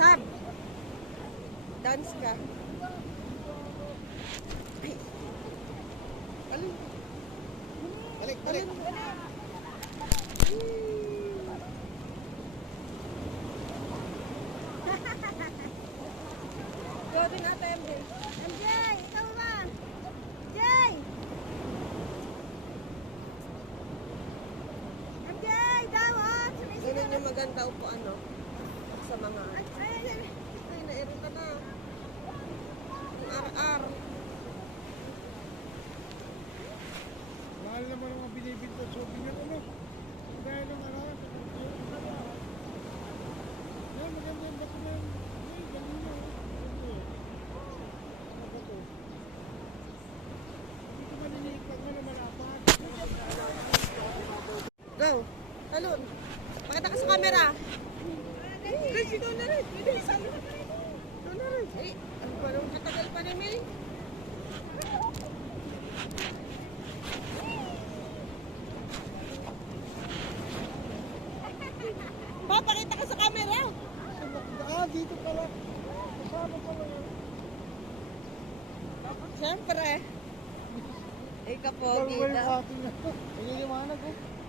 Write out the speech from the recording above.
Sab, dance ka. Ay. Alin? Balik, balik. Grabe na tayo, MJ. MJ, ikaw ba? Jay! MJ, daw ah! Ganun yung maganda upuan, no? Sa mga... Ay, Ay, nairita na. R. Mahal naman ang mga binibinta sa souvenir, ano? Dahil ang ano, ay, maganda yung bato na yun. Ay, galing na, Hindi ko maliliit pag malapat. Go. Talon. Pakita ka sa camera. Guys, ikaw na rin. Bilisan mo. Ikaw na rin. Ay, ano ba nung katagal pa ni May? Pa, pakita ka sa camera. Dito pala. Kasama pala yun. Siyempre. Ay, kapogi Kalma yung daw. ating na. Ay, liwanag, oh.